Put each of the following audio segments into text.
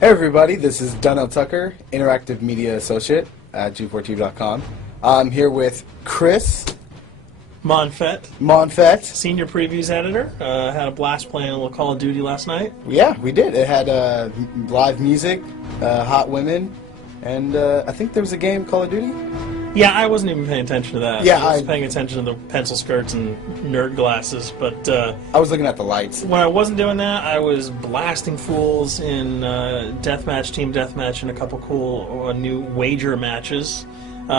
Hey everybody, this is Donnell Tucker, Interactive Media Associate at G4TV.com. I'm here with Chris Monfett, Senior Previews Editor. Had a blast playing a little Call of Duty last night. Yeah, we did. It had live music, hot women, and I think there was a game, Call of Duty? Yeah, I wasn't even paying attention to that. Yeah, I was paying attention to the pencil skirts and nerd glasses, but I was looking at the lights. When I wasn't doing that, I was blasting fools in deathmatch, team deathmatch, and a couple cool new wager matches,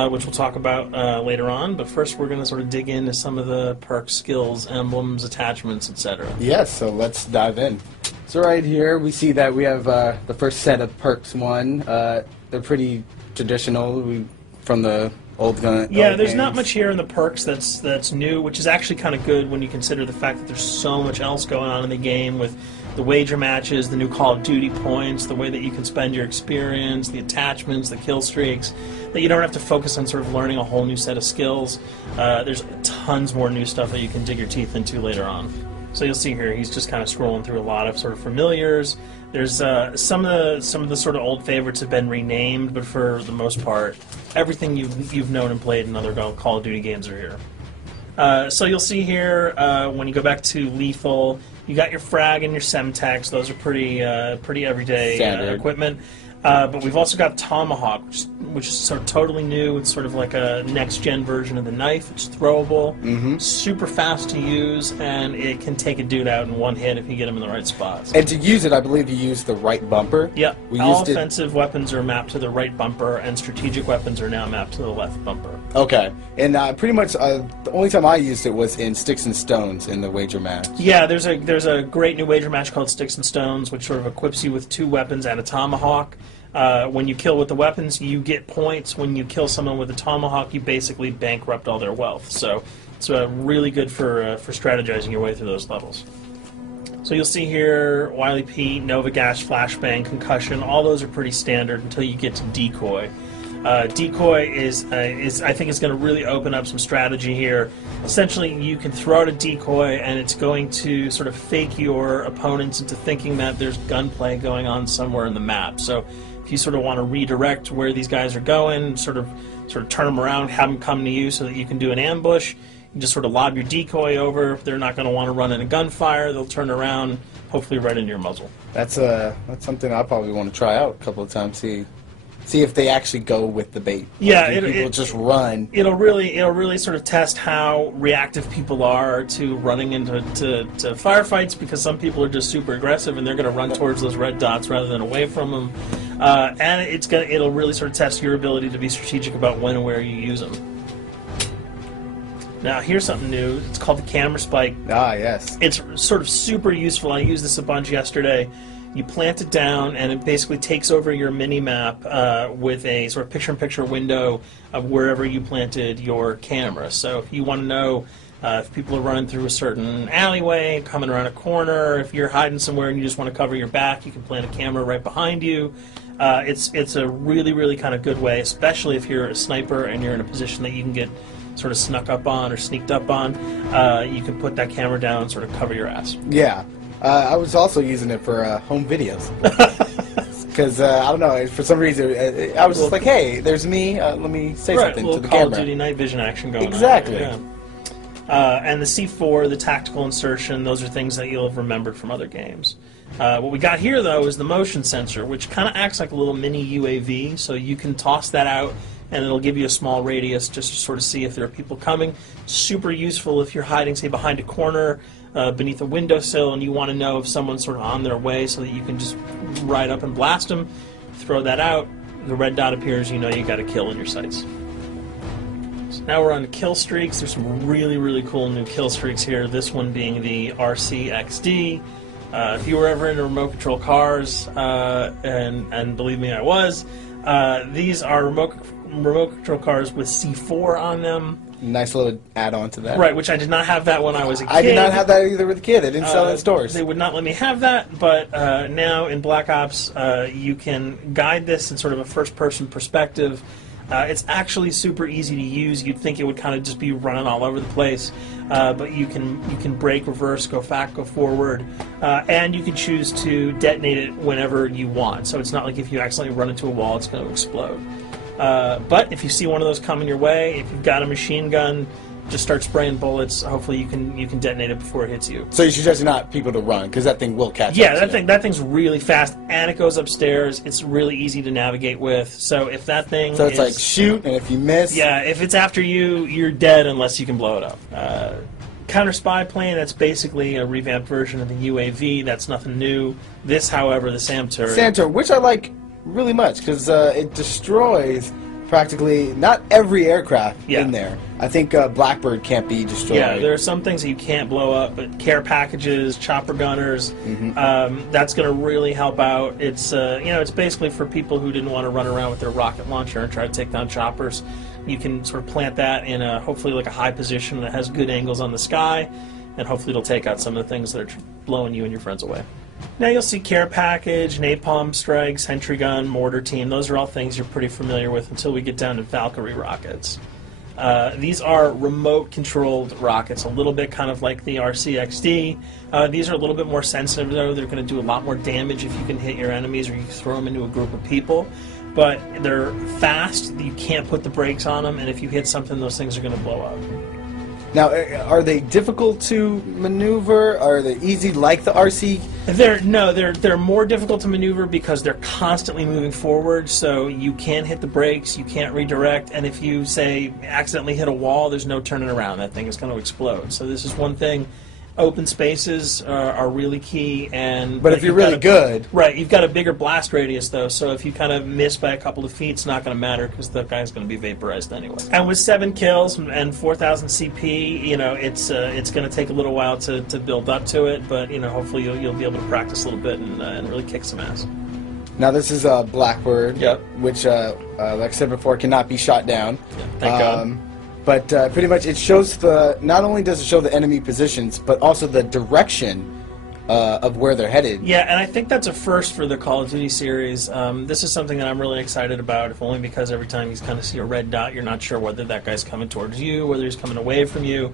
which we'll talk about later on. But first, we're going to sort of dig into some of the perks, skills, emblems, attachments, etc. Yes, so let's dive in. So right here, we see that we have the first set of perks one. They're pretty traditional from the old gun. Yeah, old there's games. not much here in the perks that's new, which is actually kind of good when you consider the fact that there's so much else going on in the game with the wager matches, the new Call of Duty points, the way that you can spend your experience, the attachments, the kill streaks, that you don't have to focus on sort of learning a whole new set of skills. There's tons more new stuff that you can dig your teeth into later on. So you'll see here, he's just kind of scrolling through a lot of sort of familiars. There's some of the sort of old favorites have been renamed, but for the most part, everything you've known and played in other Call of Duty games are here. So you'll see here when you go back to lethal, you got your frag and your semtex. Those are pretty everyday equipment. But we've also got Tomahawk, which is sort of totally new. It's sort of like a next-gen version of the knife. It's throwable, super fast to use, and it can take a dude out in one hit if you get him in the right spots. And to use it, I believe you use the right bumper. Yep. All offensive weapons are mapped to the right bumper, and strategic weapons are now mapped to the left bumper. Okay. And pretty much the only time I used it was in Sticks and Stones in the wager match. Yeah, there's a great new wager match called Sticks and Stones, which sort of equips you with 2 weapons and a tomahawk. When you kill with the weapons, you get points. When you kill someone with a tomahawk, you basically bankrupt all their wealth. So it's really good for strategizing your way through those levels. So you'll see here, Wily Pete, Nova Gash, Flashbang, Concussion. All those are pretty standard until you get to Decoy. Decoy is I think is going to really open up some strategy here. Essentially, you can throw out a decoy, and it's going to sort of fake your opponents into thinking that there's gunplay going on somewhere in the map. So if you sort of want to redirect where these guys are going, sort of turn them around, have them come to you so that you can do an ambush, you just sort of lob your decoy over. If they're not going to want to run in a gunfire, they'll turn around, hopefully right into your muzzle. That's something I probably want to try out a couple of times. See if they actually go with the bait. Yeah, people just run. It'll really sort of test how reactive people are to running into firefights, because some people are just super aggressive and they're going to run towards those red dots rather than away from them. And it'll really sort of test your ability to be strategic about when and where you use them. Now here's something new. It's called the camera spike. Ah, yes. It's sort of super useful. I used this a bunch yesterday. You plant it down, and it basically takes over your mini-map with a sort of picture-in-picture window of wherever you planted your camera. So if you want to know if people are running through a certain alleyway, coming around a corner, if you're hiding somewhere and you just want to cover your back, you can plant a camera right behind you. It's a really kind of good way, especially if you're a sniper and you're in a position that you can get sort of snuck up on or sneaked up on. You can put that camera down and sort of cover your ass. Yeah. I was also using it for home videos. Because, I don't know, for some reason, I was just like, hey, there's me, let me say something to the camera. Call of Duty night vision action going on. Exactly. Yeah. And the C4, the tactical insertion, those are things that you'll have remembered from other games. What we got here, though, is the motion sensor, which kind of acts like a little mini UAV, so you can toss that out, and it'll give you a small radius just to sort of see if there are people coming. Super useful if you're hiding, say, behind a corner, beneath a windowsill, and you want to know if someone's sort of on their way so that you can just ride up and blast them. Throw that out, the red dot appears, you know you got a kill in your sights. So now we're on to kill streaks. There's some really cool new kill streaks here, this one being the RCXD. If you were ever into remote control cars, and believe me, I was, these are remote control cars with C4 on them. Nice little add-on to that. Right, which I did not have that when I was a kid. I did not have that either with a kid. They didn't sell it in stores. They would not let me have that, but now in Black Ops, you can guide this in sort of a first-person perspective. It's actually super easy to use. You'd think it would kind of just be running all over the place, but you can brake, reverse, go back, go forward, and you can choose to detonate it whenever you want. So it's not like if you accidentally run into a wall, it's going to explode. But if you see one of those coming your way, if you've got a machine gun, just start spraying bullets. Hopefully you can detonate it before it hits you. So you suggest not people to run, because that thing will catch up. Yeah, that thing's really fast, and it goes upstairs. It's really easy to navigate with. So if that thing So it's like shoot, and if you miss... Yeah, if it's after you, you're dead unless you can blow it up. Counter spy plane, that's basically a revamped version of the UAV. That's nothing new. This, however, the SAM turret... SAM turret, which I like really much, because it destroys practically not every aircraft in there. I think Blackbird can't be destroyed. Yeah, there are some things that you can't blow up, but care packages, chopper gunners, that's going to really help out. It's it's basically for people who didn't want to run around with their rocket launcher and try to take down choppers. You can sort of plant that in a hopefully like a high position that has good angles on the sky, and hopefully it'll take out some of the things that are blowing you and your friends away. Now you'll see care package, napalm strike, sentry gun, mortar team. Those are all things you're pretty familiar with until we get down to Valkyrie rockets. These are remote-controlled rockets, a little bit kind of like the RCXD. These are a little bit more sensitive, though. They're going to do a lot more damage if you can hit your enemies or you throw them into a group of people. But they're fast, you can't put the brakes on them, and if you hit something, those things are going to blow up. Now, are they difficult to maneuver? Are they easy like the RC? They're more difficult to maneuver because they're constantly moving forward, so you can't hit the brakes, you can't redirect, and if you, say, accidentally hit a wall, there's no turning around. That thing is going to explode. So this is one thing. Open spaces are really key, but if you're really good, right? You've got a bigger blast radius though, so if you kind of miss by a couple of feet, it's not going to matter because the guy's going to be vaporized anyway. And with 7 kills and 4,000 CP, it's going to take a little while to build up to it, but hopefully you'll be able to practice a little bit and really kick some ass. Now this is Blackbird, which, like I said before, cannot be shot down. Yeah, thank God. But pretty much it shows not only does it show the enemy positions, but also the direction of where they're headed. Yeah, and I think that's a first for the Call of Duty series. This is something that I'm really excited about, if only because every time you kind of see a red dot, you're not sure whether that guy's coming towards you, whether he's coming away from you.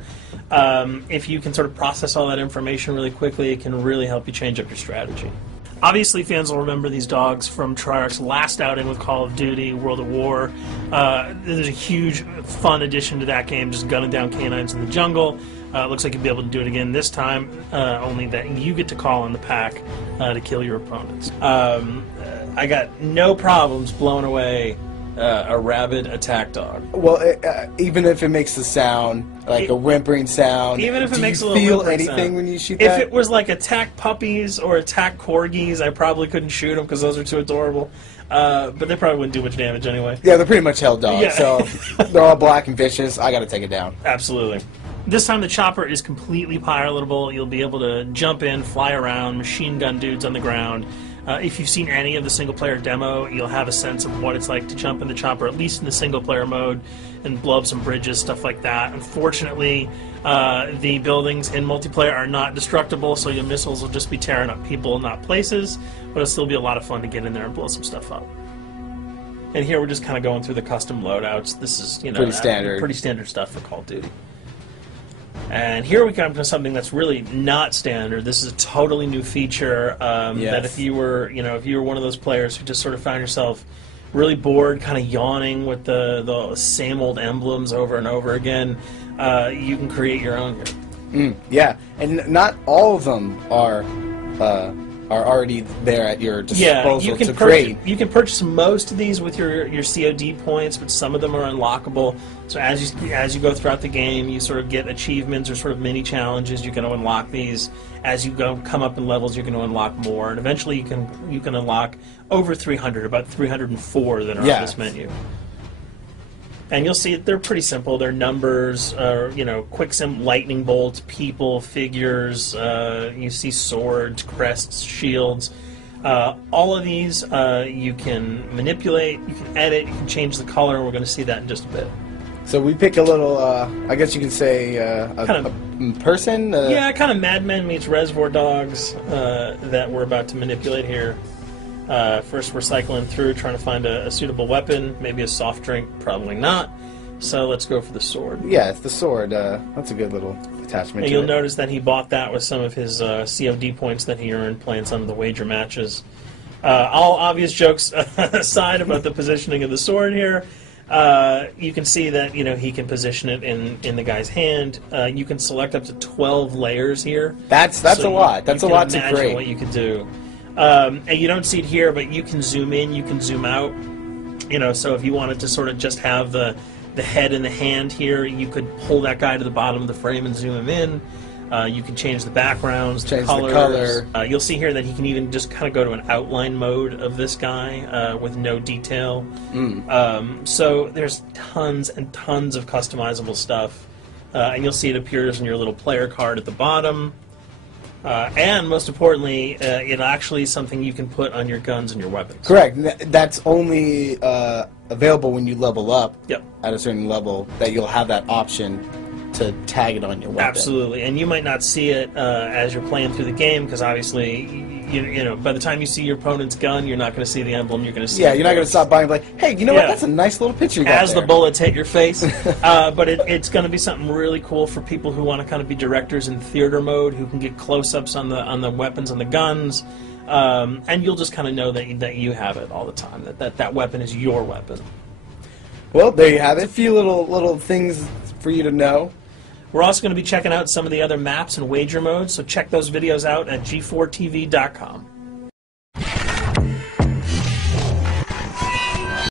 If you can sort of process all that information really quickly, it can really help you change up your strategy. Obviously, fans will remember these dogs from Treyarch's last outing with Call of Duty, World at War. There's a huge, fun addition to that game, just gunning down canines in the jungle. Looks like you'll be able to do it again this time, only that you get to call in the pack to kill your opponents. I got no problems blowing away a rabid attack dog. Well, even if it makes the sound, like a whimpering sound, even if it makes a little whimpering feel anything sound. when you shoot If that? it was like attack puppies or attack corgis, I probably couldn't shoot them because those are too adorable. But they probably wouldn't do much damage anyway. Yeah, they're pretty much held dogs, Yeah. so they're all black and vicious. I gotta take it down. Absolutely. This time the chopper is completely pilotable. You'll be able to jump in, fly around, machine gun dudes on the ground. If you've seen any of the single-player demo, you'll have a sense of what it's like to jump in the chopper, at least in the single-player mode, and blow up some bridges, stuff like that. Unfortunately, the buildings in multiplayer are not destructible, so your missiles will just be tearing up people, not places, but it'll still be a lot of fun to get in there and blow some stuff up. And here we're just kind of going through the custom loadouts. This is, pretty standard. Pretty standard stuff for Call of Duty. And here we come to something that's really not standard. This is a totally new feature that if you were one of those players who just sort of found yourself really bored, kind of yawning with the same old emblems over and over again, you can create your own here. Yeah, and not all of them are already there at your disposal to create. You can purchase most of these with your COD points, but some of them are unlockable. So as you go throughout the game, you sort of get achievements or sort of mini challenges. You're going to unlock these. As you come up in levels, you're going to unlock more, and eventually you can unlock over 300, about 304 that are on this menu. And you'll see they're pretty simple. They're numbers, quick lightning bolts, people, figures. You see swords, crests, shields. All of these you can manipulate, you can edit, you can change the color, and we're going to see that in just a bit. So we pick a little, I guess you can say, a person? Yeah, kind of Mad Men meets Reservoir Dogs that we're about to manipulate here. First, we're cycling through, trying to find a suitable weapon. Maybe a soft drink, probably not. So let's go for the sword. Yeah, it's the sword. That's a good little attachment. And you'll notice that he bought that with some of his COD points that he earned playing some of the wager matches. All obvious jokes aside about the positioning of the sword here, you can see that he can position it in the guy's hand. You can select up to 12 layers here. That's a lot. That's a lot to create. Imagine what you could do. And you don't see it here, but you can zoom in, you can zoom out. So if you wanted to sort of just have the head and the hand here, you could pull that guy to the bottom of the frame and zoom him in. You can change the backgrounds, change colors. the color. You'll see here that he can even just kind of go to an outline mode of this guy with no detail. So there's tons and tons of customizable stuff. And you'll see it appears in your little player card at the bottom. And most importantly, it actually is something you can put on your guns and your weapons. Correct. That's only available when you level up at a certain level, that you'll have that option to tag it on your weapon. Absolutely. And you might not see it as you're playing through the game, because obviously, by the time you see your opponent's gun, you're not going to see the emblem. You're going to see. Yeah, you're not going to stop by and be like, hey, you know what? That's a nice little picture you got as there. the bullets hit your face. But it's going to be something really cool for people who want to kind of be directors in theater mode, who can get close-ups on the weapons and the guns, and you'll just kind of know that you have it all the time. That weapon is your weapon. Well, there you have it. A few little things for you to know. We're also going to be checking out some of the other maps and wager modes, so check those videos out at g4tv.com.